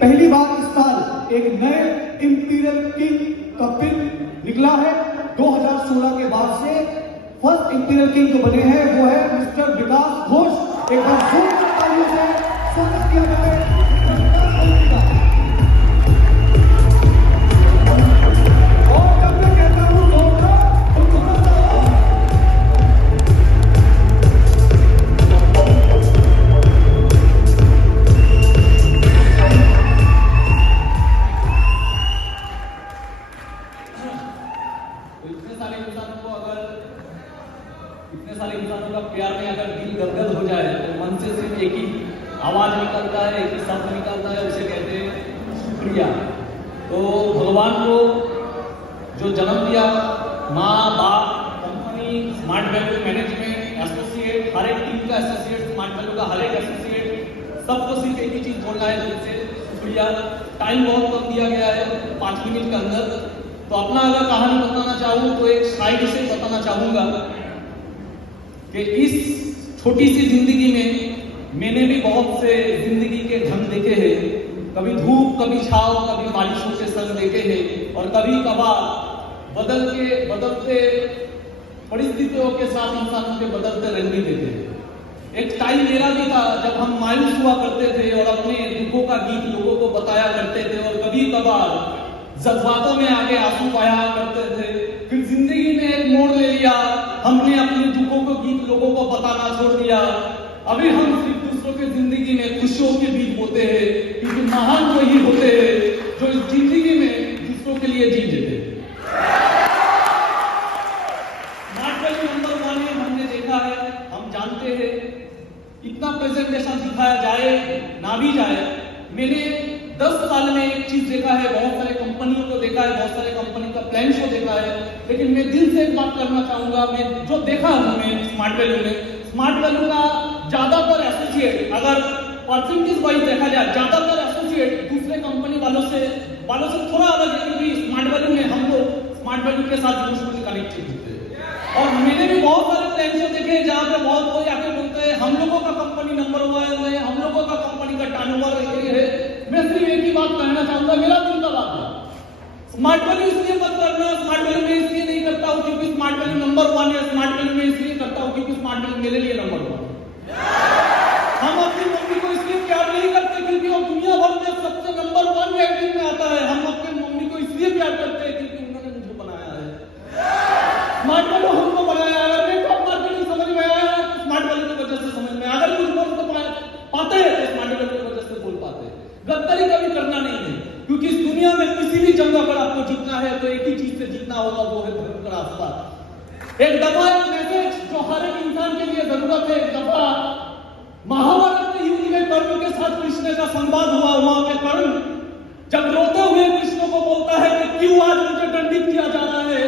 पहली बार इस साल एक नए इंपीरियल किंग का पिन निकला है। 2016 के बाद से फर्स्ट इंपीरियल किंग जो बने हैं वो है मिस्टर विकास घोष। एक बार जोरदार तालियों से स्वागत किया जाए। इतने सारे इंसानों का प्यार में अगर दिल गदगद हो जाए तो मन से सिर्फ एक ही आवाज निकलता है, एक ही शब्द निकलता है, उसे कहते हैं शुक्रिया। तो भगवान को जो जन्म दिया, माँ बाप, company, smart value management, associate, हर एक टीम का एसोसिएट, स्मार्ट वैल्यू का हर एक एसोसिएट, सबको सिर्फ एक ही चीज बोलना है दिल से, शुक्रिया। टाइम बहुत कम दिया गया है, 5 मिनट के अंदर। तो अपना अगर कहानी बताना चाहूँ तो एक शायरी से बताना चाहूंगा कि इस छोटी सी जिंदगी में मैंने भी बहुत से जिंदगी के ढंग देखे हैं। कभी धूप, कभी छाव, कभी बारिशों के संग देखे हैं, और कभी कभार बदलते परिस्थितियों के साथ इंसानों के बदलते रंग भी देखे हैं। एक टाइम मेरा भी था जब हम मायूस हुआ करते थे और अपने दुखों का गीत लोगों को बताया करते थे, और कभी कभार जज्बातों में आगे आंसू बहाया करते थे। फिर जिंदगी में एक मोड़ ले लिया, हमने अपने दुखों को गीत लोगों को बताना छोड़ दिया। अभी हम सिर्फ दूसरों की जिंदगी में खुशियों के बीच बोते हैं, क्योंकि महान वही होते हैं जो इस जिंदगी में दूसरों के लिए जी लेते हैं। स्मार्ट वैल्यू नंबर 1 में हमने देखा है, हम जानते हैं, इतना प्रेजेंटेशन दिखाया जाए ना भी जाए, मैंने 10 साल में एक चीज देखा है, बहुत सारे कंपनियों को देखा है, बहुत सारे कंपनी का प्लान शो देखा है। लेकिन मैं दिल से एक बात करना चाहूंगा, मैं जो देखा हूं मैं स्मार्ट वैल्यू का ज्यादातर एसोसिएट, अगर परसेंटेज वाइज देखा जाए, ज्यादातर एसोसिएट दूसरे कंपनी वालों से थोड़ा अलग है, क्योंकि स्मार्ट वैल्यू में हम लोग स्मार्ट वैल्यू के साथ इमोशनली कनेक्टेड होते हैं। और मैंने भी बहुत सारे प्लान शो देखे जहां पे बहुत कोई आके बोलते हैं हम लोगों का कंपनी नंबर 1 है, हम लोगों का कंपनी का टर्नओवर है। मैं सिर्फ एक ही बात कहना चाहूंगा, मेरा दिल का बात है, स्मार्ट वैल्यू इसलिए मत करना, स्मार्ट वैल्यू में इसलिए नहीं करता हूं क्योंकि स्मार्ट वैल्यू नंबर 1 है, स्मार्ट वैल्यू में इसलिए करता हूं क्योंकि स्मार्ट वैल्यू मेरे लिए नंबर 1 है। हम अपनी मम्मी को इसलिए प्यार नहीं करते क्योंकि वो दुनिया भर में सबसे नंबर 1 रैंकिंग में आता है। हम अपनी मम्मी को इसलिए प्यार करते हैं क्योंकि उन्होंने मुझे बनाया है। स्मार्ट वैल्यू हमको बनाया है। अगर मेरे को स्मार्ट वैल्यू समझ में आया है तो स्मार्ट वैल्यू की वजह से समझ में, अगर कुछ बोल तो पाते हैं तो स्मार्ट वैल्यू की वजह से बोल पाते हैं। गद्दारी कभी करना नहीं है, क्योंकि इस दुनिया में किसी भी जंग अगर आपको जीतना है तो एक ही चीज से जीतना होगा, वो है धर्म का रास्ता। एक दफा एक मैसेज जो हर एक इंसान के लिए जरूरत है। एक दफा महाभारत के युद्ध में कर्ण के साथ कृष्ण का संवाद हुआ। वहां पे कर्ण जब रोते हुए कृष्ण को बोलता है कि क्यों आज मुझे दंडित किया जा रहा है,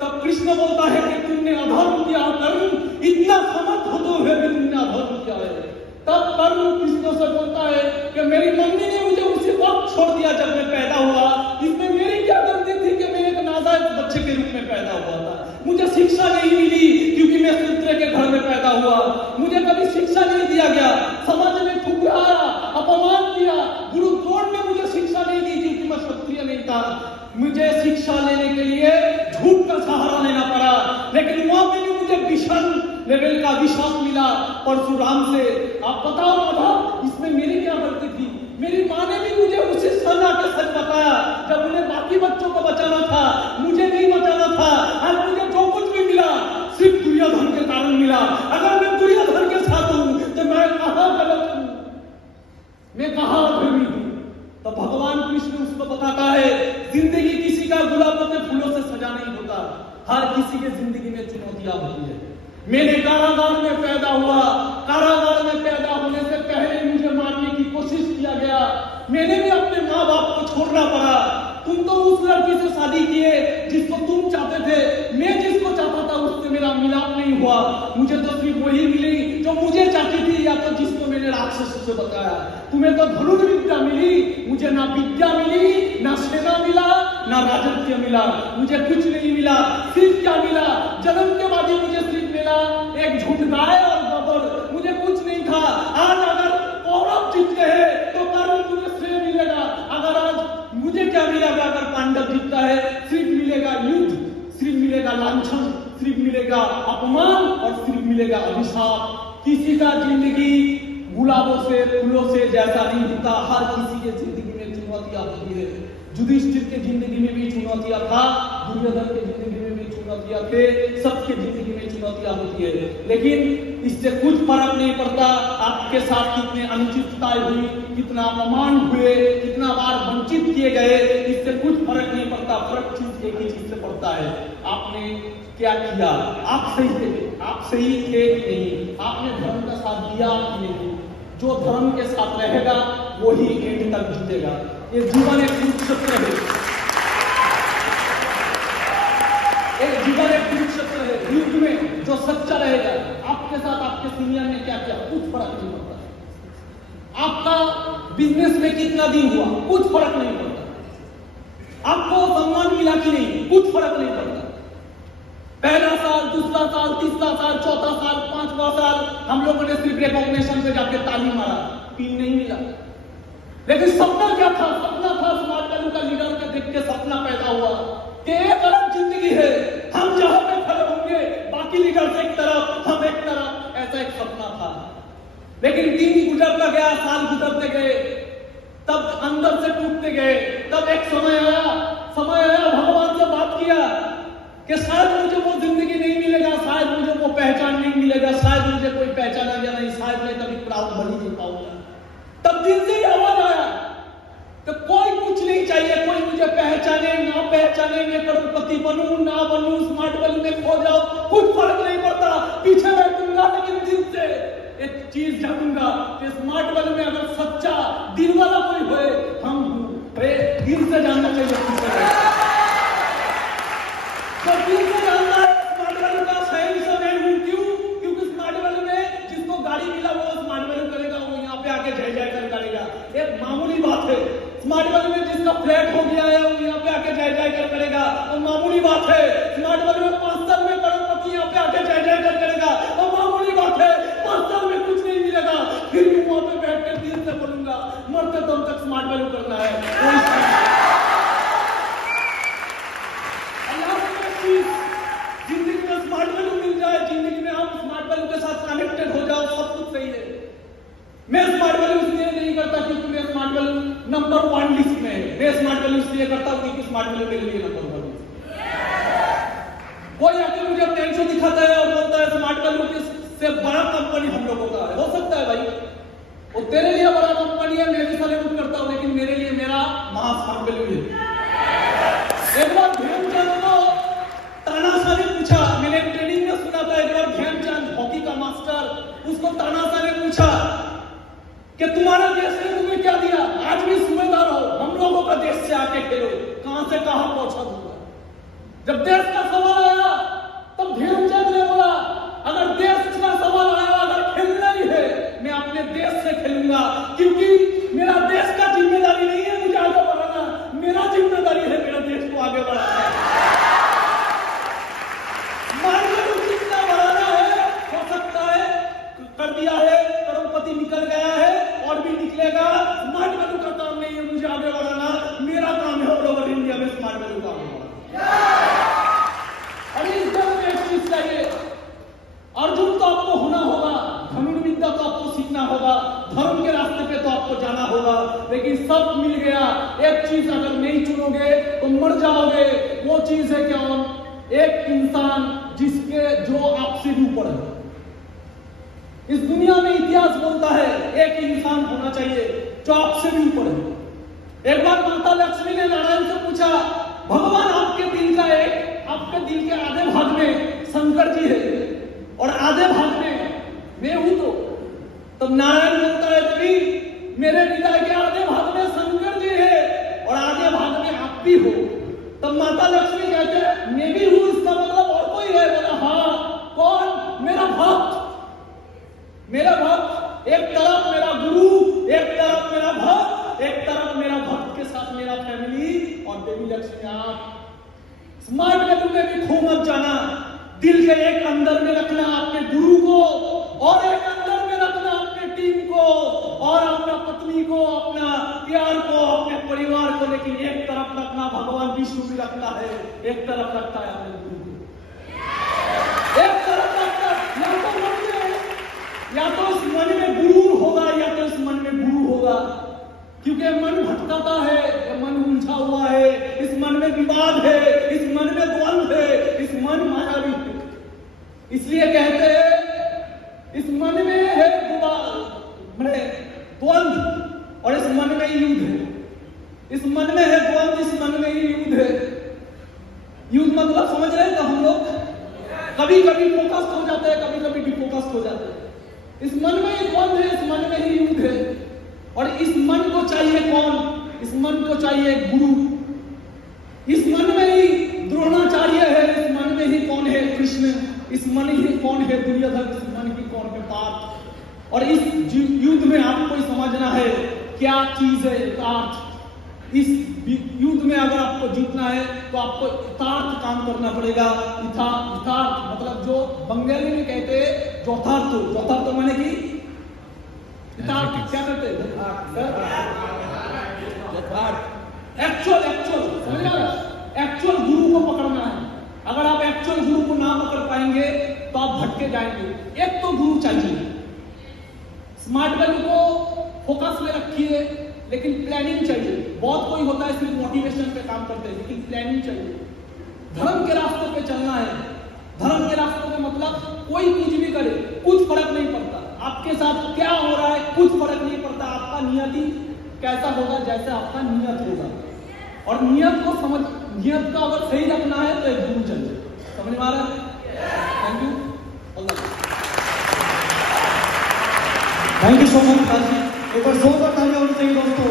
तब कृष्ण बोलता है कि तुमने अधर्म किया कर्ण, इतना समर्थ होते हुए भी तुमने अधर्म किया है। तब कर्ण कृष्ण से बोलता है कि मेरी मम्मी ने मुझे उसी वक्त छोड़ दिया जब मैं पैदा हुआ। इसमें मेरी क्या गलती थी कि मैं एक नाजायज बच्चे के रूप में पैदा हुआ था। मुझे शिक्षा नहीं मिली क्योंकि मैं शूद्र के घर में पैदा हुआ। मुझे कभी शिक्षा नहीं दिया गया, समाज में ठुकराया, अपमान किया। गुरु द्रोण ने मुझे शिक्षा नहीं दी क्योंकि मैं क्षत्रिय नहीं था। मुझे शिक्षा लेने के लिए झूठ का सहारा लेना पड़ा, लेकिन वहां पे भी मुझे विषम लेवल का विश्वास मिला परशुराम से। आप बताओ बाबा, इसमें मेरी क्या गलती थी? मेरी माँ ने भी मुझे उसी सजा के सच बताया जब उन्हें बाकी बच्चों को बचाना था, मुझे नहीं बचाना था। आज मुझे जो कुछ भी मिला सिर्फ दुर्योधन के कारण मिला। अगर मैं दुर्योधन के साथ हूं तो मैं कहां गलत हूं, मैं कहां अधर्मी हूं? तो भगवान कृष्ण उसको बताता है जिंदगी किसी का गुलाबों के फूलों से सजा नहीं होता, हर किसी के जिंदगी में चुनौतियां होती है। मैंने कारागार में पैदा हुआ, कारागार में पैदा होने से पहले मुझे मारने की कोशिश किया गया। मैंने भी अपने माँ बाप को छोड़ना पड़ा। तुम तो उस लड़की से शादी किए जिसको तुम चाहते थे, मैं जिसको चाहता था उससे मेरा मिलाप नहीं हुआ। मुझे तो सिर्फ वही मिली जो मुझे चाहती थी, या तो जिसको मैंने राक्षस से बताया। तुम्हें तो धनुर्विद्या मिली, मुझे ना विद्या मिली, ना सेना मिला, ना राजत्व मिला। मुझे कुछ नहीं मिला। सिर्फ क्या मिला? जन्म के बाद ही मुझे सिर्फ मिला एक झूठ गाय और गोबर। मुझे कुछ नहीं था। आज अगर कौरव जीतते हैं तो कर्ण तुम्हें श्रेय मिले तांडव जीतता है, सिर्फ मिलेगा युद्ध, सिर्फ मिलेगा लांछन, सिर्फ मिलेगा अपमान और सिर्फ मिलेगा अभिशाप। किसी का जिंदगी गुलाबों से फूलों से जैसा नहीं होता, हर किसी के जिंदगी में चुनौतियां होती है। युधिष्ठिर के जिंदगी में भी चुनौतियां था, दुर्योधन के जिंदगी में भी चुनौतियां थे, सबके जिंदगी में चुनौतियां होती है। लेकिन इससे कुछ फर्क नहीं पड़ता आपके साथ कितने अनुचितताएं हुई, कितना अपमान हुए, कितना बार वंचित किए गए, इससे कुछ फर्क नहीं पड़ता। फर्क चीज एक ही चीज से पड़ता है, आपने क्या किया, आप सही थे, आप सही थे कि नहीं, आपने धर्म का साथ दिया कि नहीं। जो धर्म के साथ रहेगा वही एंड तक जीतेगा। ये जीवन एक कुरुक्षेत्र है, एक जीवन एक कुरुक्षेत्र है। युद्ध में जो सच्चा रहेगा, आपके साथ आपके सीनियर ने क्या किया, कुछ फर्क नहीं पड़ता। आपका बिजनेस में कितना दिन हुआ, कुछ फर्क नहीं पड़ता। आपको सम्मान मिला कि नहीं, कुछ फर्क नहीं पड़ता। पहला साल, दूसरा साल, तीसरा साल, चौथा साल, पांचवा साल हम लोगों ने सिर्फ रिकॉग्निशन पे जाके ताली मारा, पिन नहीं मिला। लेकिन सपना क्या था, सपना था समाज वालों का लीडर के देख के सपना पैदा हुआ कि एक अलग जिंदगी है, हम जहां पे खड़े होंगे बाकी लीडर एक तरफ, हम एक तरफ, ऐसा एक सपना था। लेकिन दिन गुजरता गया, साल गुजरते गए, तब अंदर से टूटते गए। तब एक समय आया भगवान से बात किया कि शायद मुझे वो जिंदगी नहीं मिलेगा, शायद मुझे वो पहचान नहीं मिलेगा, शायद मुझे कोई पहचाना गया नहीं, शायद मैं कभी प्राउड बन ही नहीं पाऊंगा। तब दिल से ही आवाज आया कि कोई कुछ नहीं चाहिए, कोई मुझे पहचाने ना पहचाने, मैं करोड़पति बनूं ना बनूं, स्मार्ट बनूं में खो जाओ, कुछ फर्क नहीं पड़ता, पीछे बैठूंगा लेकिन दिल से एक चीज जानूंगा कि स्मार्ट बनूं में अगर सच्चा दिल वाला कोई होए, हम दिल से जानना चाहिए। तो दिल से जानना है स्मार्ट वैल्यू का सही से मैं हूं। क्यों? क्योंकि स्मार्ट वैल्यू में जिसको गाड़ी मिला वो स्मार्ट वैल्यू करेगा, वो यहाँ पे आके जय जय कर करेगा, एक मामूली बात है। स्मार्ट वैल्यू में जिसका फ्लैट हो गया है वो यहाँ पे आके जय जय कर करेगा, वो मामूली बात है। स्मार्ट वैल्यू में 5 साल में करोड़पति यहाँ पे आके जय जय कर करेगा, वो मामूली बात है। 5 साल में कुछ नहीं मिलेगा, फिर भी वहां पे बैठ के दिल से बोलूंगा, मरते दम तक स्मार्ट वैल्यू करना है। जिंदगी में स्मार्ट वैल्यू मिल जाए, जिंदगी में हम स्मार्ट वैल्यू के साथ कनेक्टेड हो जाओ, सब कुछ सही है। मैं स्मार्ट वैल्यू इसलिए नहीं करता क्योंकि मैं स्मार्ट वैल्यू नंबर 1 लिस्ट में है। मैं स्मार्ट वैल्यू इसलिए करता हूं क्योंकि स्मार्ट वैल्यू मेरे लिए नंबर 1 है। कोई आके मुझे अपने शो दिखाता है और बोलता है स्मार्ट वैल्यू से बड़ा कंपनी हम लोगों का है, हो सकता है भाई, वो तेरे लिए बड़ा कंपनी है, मैं भी सैल्यूट करता हूं, लेकिन मेरे लिए मेरा महा स्मार्ट वैल्यू है। एक बार ध्यानचंद को तानाशाह ने पूछा, मैंने ट्रेनिंग में सुना था, एक बार ध्यानचंद हॉकी का मास्टर, उसको तानाशाह ने पूछा कि तुम्हारा देश ने तुम्हें क्या दिया, आज भी सूबेदार हो, हम लोगों का देश से आके खेलो, कहां से कहां पहुंचा दूंगा। जब देश का सवाल आया तब ध्यानचंद ने बोला, अगर देश का सवाल आया, अगर खेलना ही है, मैं अपने देश से खेलूंगा, क्योंकि मेरा देश का जिम्मेदारी नहीं है मुझे आगे बढ़ाना, मेरा जिम्मेदारी है मेरा देश को आगे बढ़ाना। कितना बढ़ाना है, हो सकता है कर दिया है, करोड़पति निकल गया है और भी निकलेगा। स्मार्ट वैल्यू का काम नहीं है मुझे आगे बढ़ाना, मेरा काम है ऑल ओवर इंडिया में स्मार्ट वैल्यू का और इस जगह में एक चीज चाहिए, अर्जुन तो आपको होना होगा, धनुर्विद्या विद्या तो आपको सीखना होगा, धर्म के रास्ते पे तो आपको जाना होगा, लेकिन सब मिल गया। एक चीज अगर नहीं चुनोगे तो मर जाओगे। वो चीज है क्या? एक इंसान जो आपसे भी ऊपर है। इस दुनिया में इतिहास बोलता है एक इंसान होना चाहिए जो आपसे भी ऊपर है। एक बार माता लक्ष्मी ने नारायण से पूछा, भगवान आपके दिल के आधे भाग में शंकर जी है और आधे भाग में मैं हूं, तो तब नारायण बोलता है देवी मेरे हृदय के आधे भाग में शंकर जी है और आधे भाग में आप भी हो। तब माता लक्ष्मी कहते हैं मैं भी हूं, इसका मतलब और कोई है? बोला हाँ। कौन? मेरा भक्त। मेरा भक्त, एक तरफ मेरा गुरु, एक तरफ मेरा भक्त, एक तरफ मेरा भक्त के साथ मेरा फैमिली और देवी लक्ष्मी आप। स्मार्ट वैल्यू में भी खो मत जाना। दिल के एक अंदर में रखना आपके गुरु को और एक अंदर में रखना अपने टीम को और अपना पत्नी को, अपना प्यार को, अपने परिवार को, लेकिन एक तरफ रखना भगवान विष्णु भी रखता है, एक तरफ रखता है अपने गुरु को, एक तरफ रखता है। या तो इस मन में गुरूर होगा, या तो इस मन में गुरु होगा, क्योंकि मन भटकाता है, मन उलझा हुआ है, इस मन में विवाद है, इस मन में द्वंद्व है, इस मन मायावी है। इसलिए कहते हैं इस मन में है द्वंद्व और इस मन में ही युद्ध है। इस मन में है द्वंद्व, इस मन में ही युद्ध है। युद्ध मतलब समझ रहे हैं तो हम लोग कभी कभी फोकस हो जाते हैं, कभी कभी डिफोकस हो जाते हैं। इस मन में ही द्वंद्व है, इस मन में ही युद्ध है। और इस मन को चाहिए कौन? इस मन को चाहिए गुरु। इस मन में ही द्रोणाचार्य है, इस मन में ही कौन है? कृष्ण। इस मन ही कौन है? दुर्योधन। इस मन ही कौन है? पार्थ। और इस युद्ध में आपको ही समझना है क्या चीज है यथार्थ। इस युद्ध में अगर आपको जीतना है तो आपको यथार्थ काम करना पड़ेगा। यथार्थ मतलब जो बंगाली में कहते हैं यथार्थ। यथार्थ माने की क्या करते हैं? एक्चुअल एक्चुअल गुरु को पकड़ना है। अगर आप एक्चुअल गुरु को ना पकड़ पाएंगे तो आप भटके जाएंगे। एक तो गुरु चाहिए। स्मार्ट वैल्यू को फोकस में रखिए, लेकिन प्लानिंग चाहिए। बहुत कोई होता है सिर्फ मोटिवेशन पे काम करते हैं, लेकिन प्लानिंग चाहिए। धर्म के रास्ते पे चलना है। धर्म के रास्ते में मतलब कोई कुछ भी करे, कुछ फर्क नहीं पड़ता। आपके साथ क्या हो रहा है कुछ फर्क नहीं पड़ता। आपका नियत ही कैसा होगा जैसा आपका नियत होगा। और नियत को समझ, नियत को अगर सही रखना है तो एक गुरु चाहिए। समझ में आ रहा है? Thank you. Thank you so much. एक बार जोरदार तालियां होनी चाहिए दोस्तों।